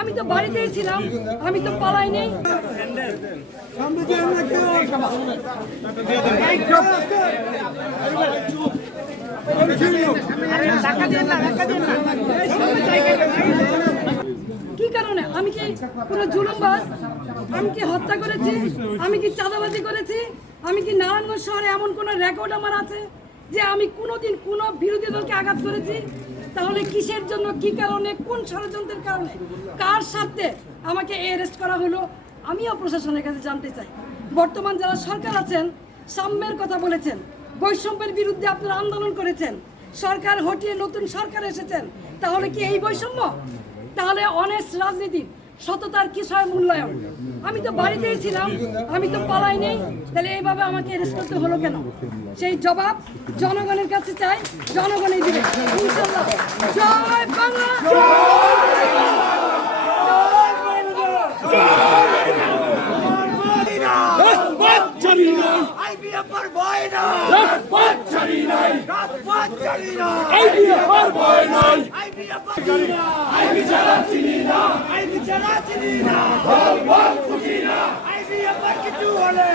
আমি তো বাড়িতেই ছিলাম, আমি তো পালাই নেই। কি কারণে? আমি কি কোনো জুলুমবাজ? আমি কি হত্যা করেছি? আমি কি চাঁদাবাজি করেছি? আমি কি নারায়ণগঞ্জ শহরে এমন কোনো রেকর্ড আমার আছে যে আমি কোনোদিন কোনো বিরোধী দলকে আঘাত করেছি? তাহলে কিসের জন্য, কি কারণে, কোন ষড়যন্ত্রের কারণে, কার সাথে আমাকে অ্যারেস্ট করা হলো, আমিও প্রশাসনের কাছে জানতে চাই। বর্তমান যারা সরকার আছেন, সাম্যের কথা বলেছেন, বৈষম্যের বিরুদ্ধে আপনারা আন্দোলন করেছেন, সরকার হটিয়ে নতুন সরকার এসেছেন, তাহলে কি এই বৈষম্য? তাহলে অনেস্ট রাজনীতি সততার কিসয় মূল্যায়ন? আমি তো বাড়িতেই ছিলাম, আমি তো পালাই নেই, তাহলে এইভাবে আমাকে অ্যারেস্ট করতে হলো কেন? সেই জবাব জনগণের কাছে চাই, জনগণই দিবে। ছাড়ি না আইবিএফের ভয় না রাজপথ ছাড়ি নাই রাজপথ ছাড়ি না আইবিএফের ভয় নাই আইবিএফের চিনি না আইবি ছাড়া চিনি না আইবি ছাড়া চিনি না বল বল খুঁজি না আইবিএফের কিছু হলে